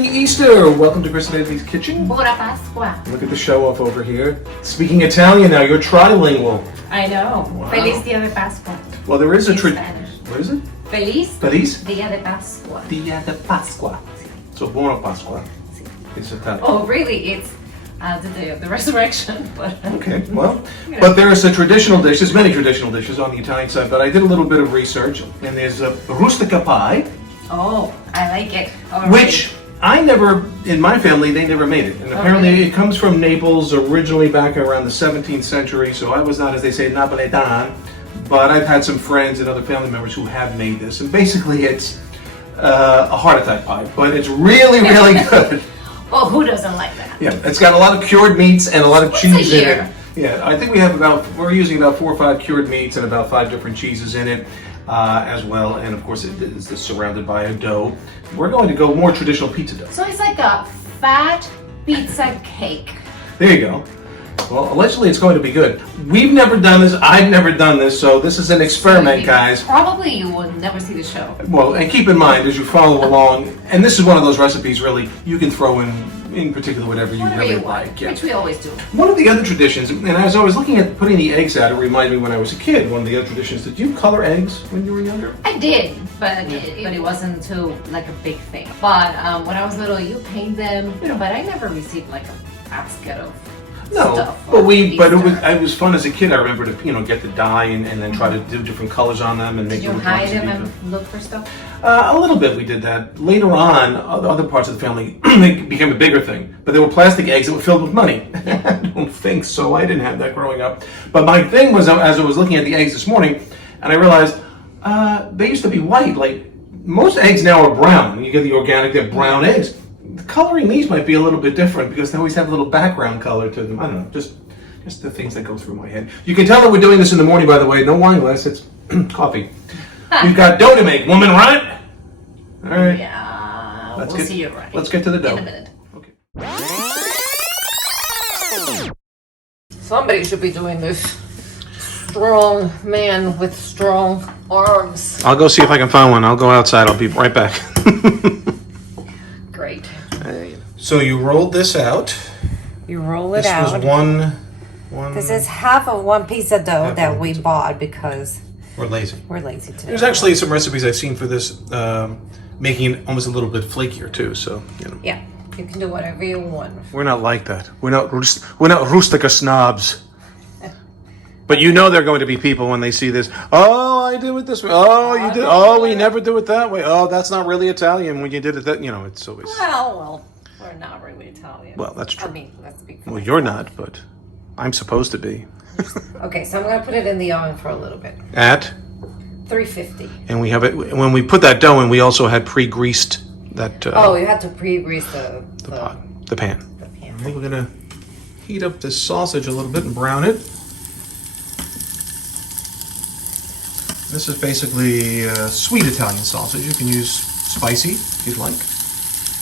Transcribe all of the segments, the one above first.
Happy Easter! Welcome to Chris and Edmi's Kitchen. Buona Pasqua. Look at the show off over here. Speaking Italian now, you're trilingual. I know. Wow. Feliz Dia de Pascua. Well, there is a Spanish. What is it? Feliz Dia de Pascua. Dia de Pasqua. So, Buona Pasqua. It's Italian. Oh, really? It's the day of the resurrection. But Okay, well, but there's a traditional dish. There's many traditional dishes on the Italian side, but I did a little bit of research, and there's a rustica pie. Oh, I like it. Already. Which I never, in my family, they never made it. And apparently it comes from Naples, originally back around the 17th century, so I was not, as they say, Napoletan, but I've had some friends and other family members who have made this. And basically it's a heart attack pie, but it's really, really good. Well, who doesn't like that? Yeah, it's got a lot of cured meats and a lot of cheese in year. it. Yeah, I think we're using about 4 or 5 cured meats and about 5 different cheeses in it. As well, and of course it is surrounded by a dough. We're going to go more traditional pizza dough. So it's like a fat pizza cake. There you go. Well, allegedly it's going to be good. We've never done this, I've never done this, so this is an experiment, guys. Probably you will never see the show. Well, and keep in mind as you follow along, and this is one of those recipes really, you can throw in particular whatever you really like. Yeah. Which we always do. One of the other traditions, and as I was looking at putting the eggs out, it reminded me when I was a kid, one of the other traditions, did you color eggs when you were younger? I did, but it wasn't too like a big thing. But when I was little, you paint them, but I never received like a basket of stuff. But it was fun as a kid. I remember to get the dye and then try to do different colors on them and make them. Did you hide them and look for stuff? A little bit we did that. Later on, other parts of the family it became a bigger thing. But they were plastic eggs that were filled with money. I don't think so. I didn't have that growing up. But my thing was, as I was looking at the eggs this morning, and I realized they used to be white. Like most eggs now are brown. You get the organic, they're brown eggs. The coloring these might be a little bit different because they always have a little background color to them. I don't know, just the things that go through my head. You can tell that we're doing this in the morning, by the way. No wine glass, it's coffee. We've got dough to make, woman, right? All right. Yeah, we'll see you right. Let's get to the dough. In a minute. Okay. Somebody should be doing this. Strong man with strong arms. I'll go see if I can find one. I'll go outside. I'll be right back. Great. So you rolled this out. You roll it out. This was one. This is half of one piece of dough that we bought because we're lazy. We're lazy today. There's actually some recipes I've seen for this, making it almost a little bit flakier too. So Yeah, you can do whatever you want. We're not like that. We're not rustica snobs. But they're going to be people when they see this. Oh, I do it this way. Oh, you did. Oh, we never do it that way. Oh, that's not really Italian when you did it that. It's always. Well, we're not really Italian. Well, that's true. I mean, let's be fair. Well, you're not, but I'm supposed to be. Okay, so I'm going to put it in the oven for a little bit. At 350. And we have it when we put that dough in. We also had pre-greased that. You had to pre-grease the pot, the pan. The pan. I think we're gonna heat up this sausage a little bit and brown it. This is basically sweet Italian sausage. You can use spicy if you'd like.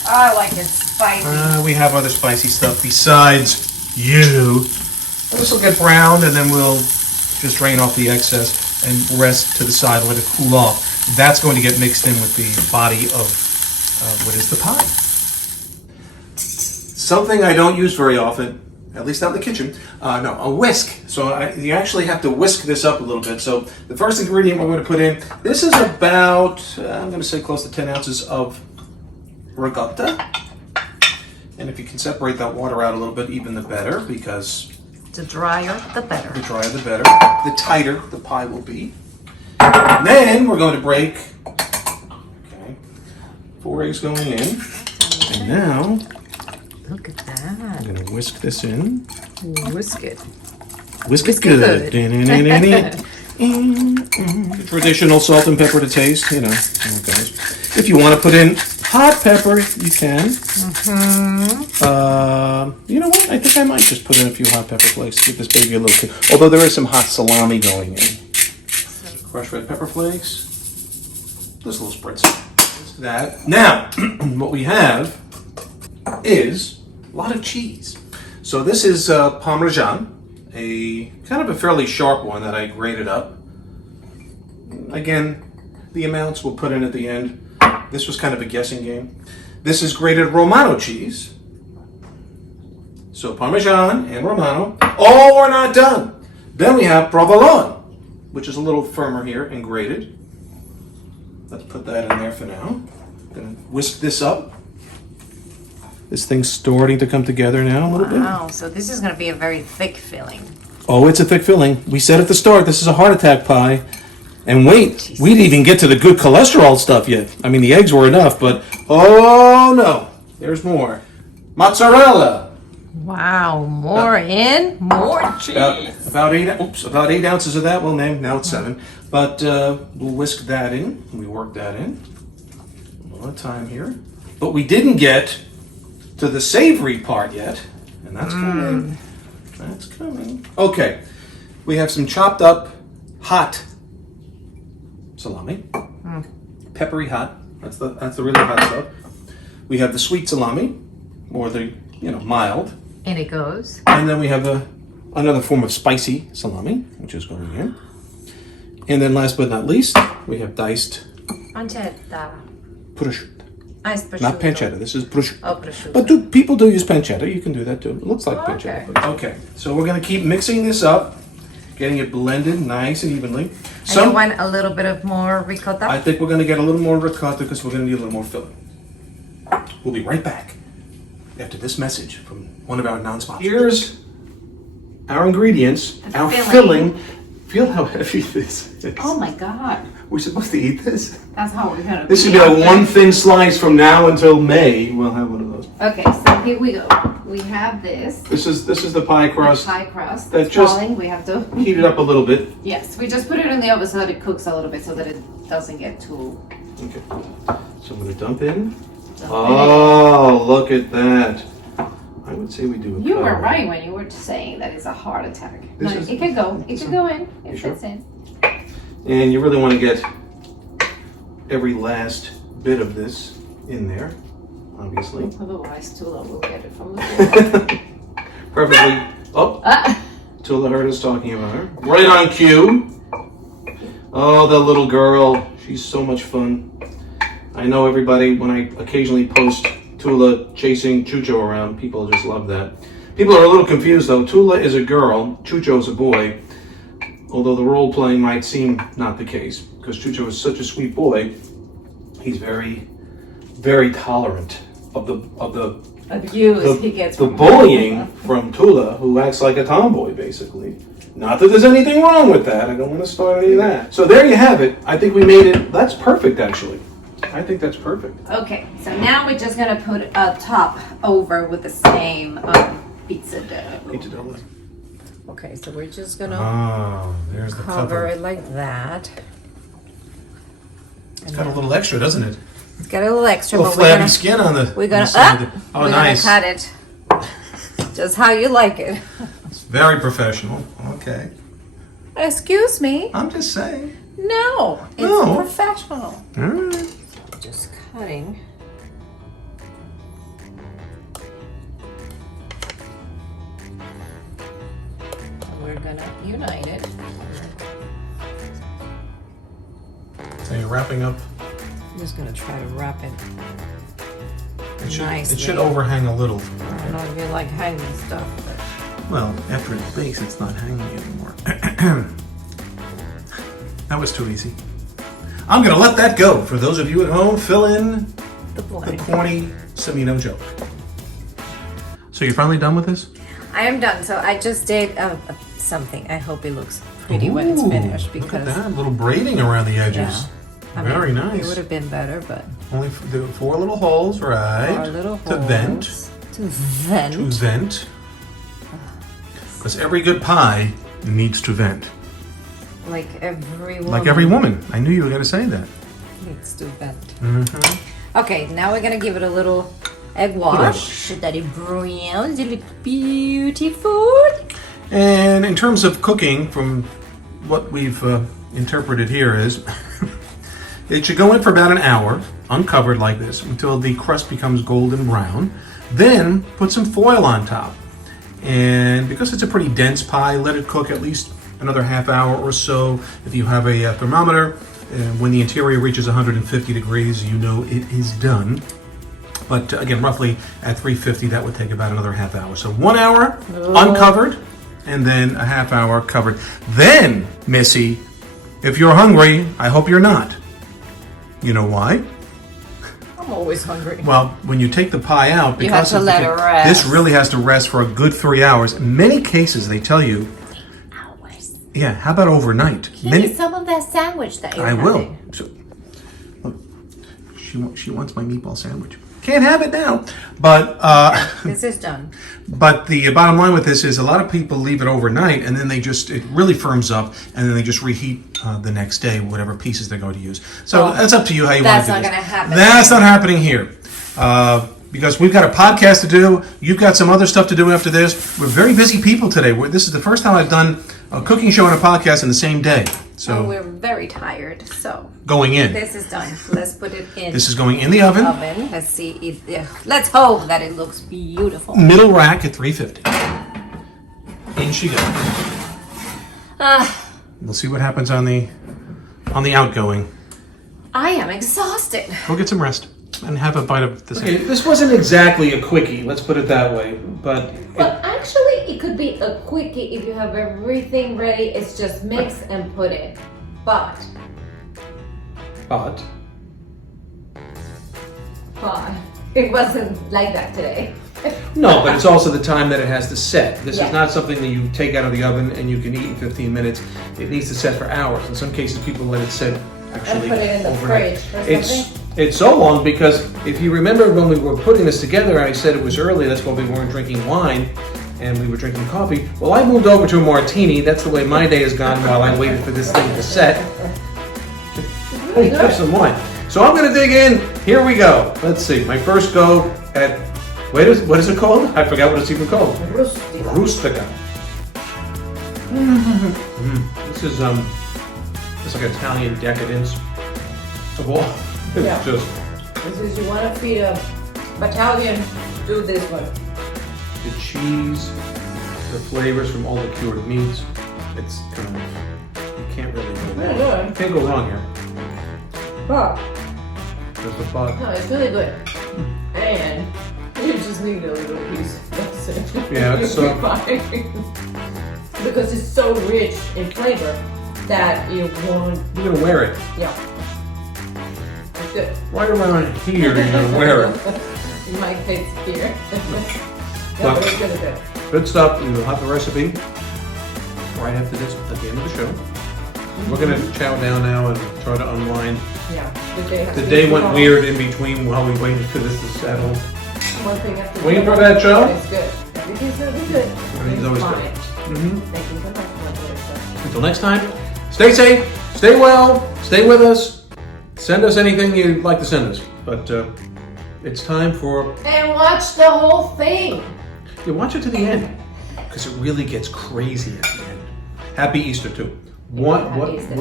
I like it spicy. We have other spicy stuff besides you. This will get browned and then we'll just drain off the excess and rest to the side, let it cool off. That's going to get mixed in with the body of what is the pie. Something I don't use very often, at least not in the kitchen, a whisk. So you actually have to whisk this up a little bit. So the first ingredient we're going to put in, this is about, I'm going to say close to 10 ounces of ricotta. And if you can separate that water out a little bit, even the better, because The drier, the better. the drier the better. The tighter the pie will be. And then we're going to break, 4 eggs going in. And now, Look at that. I'm going to whisk this in. Whisk it. Whisk it good. The traditional salt and pepper to taste, how it goes. If you want to put in hot pepper, you can. You know what? I think I might just put in a few hot pepper flakes to give this baby a little kick. Although there is some hot salami going in. Crushed red pepper flakes. Just a little spritz. That. Now, what we have is a lot of cheese. So this is Parmesan, a kind of a fairly sharp one that I grated up. Again, the amounts we'll put in at the end. This was kind of a guessing game. This is grated Romano cheese. So Parmesan and Romano. Oh, we're not done. Then we have provolone, which is a little firmer here and grated. Let's put that in there for now. Gonna whisk this up. This thing's starting to come together now a little bit. Wow, so this is going to be a very thick filling. Oh, it's a thick filling. We said at the start, this is a heart attack pie. And wait, we didn't even get to the good cholesterol stuff yet. I mean, the eggs were enough, but oh no, there's more. Mozzarella. Wow, more more cheese. About 8 ounces of that. Well, now it's 7. But we'll whisk that in. We work that in. A lot of time here. But we didn't get to the savory part yet, and that's coming. That's coming. Okay, we have some chopped up hot salami, peppery hot. That's the really hot stuff. We have the sweet salami, or the mild, And it goes. and then we have another form of spicy salami, which is going in. And then last but not least, we have diced Pancetta. prosciutto. Ice prosciutto. Not pancetta. This is prosciutto. Oh, prosciutto. But people do use pancetta. You can do that too. It looks like Oh, pancetta. okay. But okay, so we're going to keep mixing this up, getting it blended nice and evenly. And you want a little bit of more ricotta? I think we're going to get a little more ricotta because we're going to need a little more filling. We'll be right back after this message from one of our non-sponsors. Here's our ingredients, our filling. Feel how heavy this is. Oh my God. We're supposed to eat this? That's how we're going to This should be like one thin slice from now until May. We'll have one of those. Okay, so here we go. We have this. This is the pie crust. Pie crust. That It's just- falling. We have to. Heat it up a little bit. Yes, we just put it in the oven so that it cooks a little bit, so that it doesn't get too. Okay. So I'm going to dump in. Dump Oh, look at that. I would say we do a You were cover. right when you were saying that it's a heart attack. This No, is- it could go. It could go in. You It sure? fits in. And you really want to get every last bit of this in there, obviously. Otherwise, Tula will get it from the floor. Perfectly. Oh, Ah. Tula heard us talking about her. Right on cue. Oh, the little girl. She's so much fun. I know everybody, when I occasionally post Tula chasing Chucho around, people just love that. People are a little confused though. Tula is a girl, Chucho's a boy. Although the role playing might seem not the case, because Chucho is such a sweet boy. He's very, very tolerant of the Abuse he gets the from bullying from Tula, who acts like a tomboy, basically. Not that there's anything wrong with that. I don't want to start any of that. So there you have it. I think we made it. That's perfect, actually. I think that's perfect. Okay, so now we're just gonna put a top over with the same pizza dough. Pizza dough. Okay, so we're just gonna Oh, there's the cover cover. it like that. It's got a little extra, doesn't it? It's got a little A extra, little but we're flabby gonna skin on the. we're on gonna the side of the- Oh, we're nice. gonna cut it just how you like it. It's very professional. Okay. Excuse me. I'm just saying. No, it's No. professional. All right. Just cutting. We're gonna unite it. So you're wrapping up. I'm just gonna try to wrap it. It should, Nicely. it should overhang a little. I don't know if you like hanging stuff, but Well, after it bakes, it's not hanging anymore. That was too easy. I'm going to let that go. For those of you at home, fill in the the blend. corny Semino joke. So you're finally done with this? I am done. So I just did something. I hope it looks pretty when it's Ooh, finished look at because that. Little braiding around the edges. Yeah. I mean, Very it nice. would have been better, but Only the 4 little holes, right? our little To vent. holes. To vent. To vent. Because every good pie needs to vent. Like every woman. Like every woman. I knew you were going to say that. needs to vent. Mm-hmm. Okay, now we're gonna give it a little egg wash so that it browns. It looks beautiful. And in terms of cooking, from what we've interpreted here is, it should go in for about an hour, uncovered like this, until the crust becomes golden brown. Then put some foil on top. And because it's a pretty dense pie, let it cook at least another half hour or so. If you have a thermometer, when the interior reaches 150 degrees, you know it is done. But again, roughly at 350, that would take about another half hour. So 1 hour uncovered, and then a half hour covered. Then, Missy, if you're hungry, I hope you're not. You know why? I'm always hungry. Well, when you take the pie out, You have because to of let it rest. this really has to rest for a good 3 hours. In many cases, they tell you, Hours. yeah, how about overnight? Give me some of that sandwich that you're I having. will. So, look, she wants my meatball sandwich. Can't have it now. But This is done. but the bottom line with this is a lot of people leave it overnight, and then it really firms up, and then they just reheat the next day, whatever pieces they're going to use. So that's up to you how you want to do That's this. not gonna happen. That's not happening here. Because we've got a podcast to do. You've got some other stuff to do after this. We're very busy people today. This is the first time I've done a cooking show and a podcast in the same day. So We're very tired, so going in. this is done. Let's put it in This is going in the oven. Let's see if let's hope that it looks beautiful. Middle rack at 350. In she goes. We'll see what happens on the outgoing. I am exhausted. Go get some rest and have a bite of this. Okay, this wasn't exactly a quickie, let's put it that way, but But actually, it could be a quickie if you have everything ready. It's just mix and put it. But it wasn't like that today. no, but it's also the time that it has to set. This Yeah. is not something that you take out of the oven and you can eat in 15 minutes. It needs to set for hours. In some cases, people let it set actually And put it in the overnight. fridge or something? It's so long because if you remember when we were putting this together, I said it was early. That's why we weren't drinking wine and we were drinking coffee. Well, I moved over to a martini. That's the way my day has gone while I waited for this thing to set. Hey, have some wine. So I'm going to dig in. Here we go. Let's see. My first go at, what is it called? I forgot what it's even called. Rustica. This is it's like Italian decadence of all. It's Yeah. just This is, you want to feed a battalion, do this one. the cheese, the flavors from all the cured meats. It's kind of, you can't really go Really wrong. good. Can't go wrong here. But, There's the bug. no, it's really good. And you just need a little piece. That's it. Yeah, it's, You'll be fine. Because it's so rich in flavor that you won't, You're gonna wear it. yeah. It's good. Right around here, you're gonna wear it. You might taste here. No, Look. but it's really good. Good stuff. We will have the recipe right after this at the end of the show. We're gonna chow down now and try to unwind. Yeah. The day went weird in between while we waited for this to settle. One thing after Waiting the for other. that, Joe? It's good. Everything's gonna be good. Everything's always good. Fine. Mm-hmm. Thank you so much. Until next time, stay safe, stay well, stay with us. Send us anything you'd like to send us. But it's time for, And watch the whole thing. you watch it to the end because it really gets crazy at the end. Happy Easter too. Happy Easter.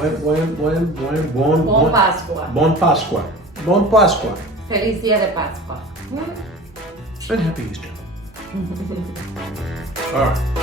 Bon Pascua. Bon Pasqua. Bon Pasqua. Feliz Dia de Pascua. And happy Easter. All right.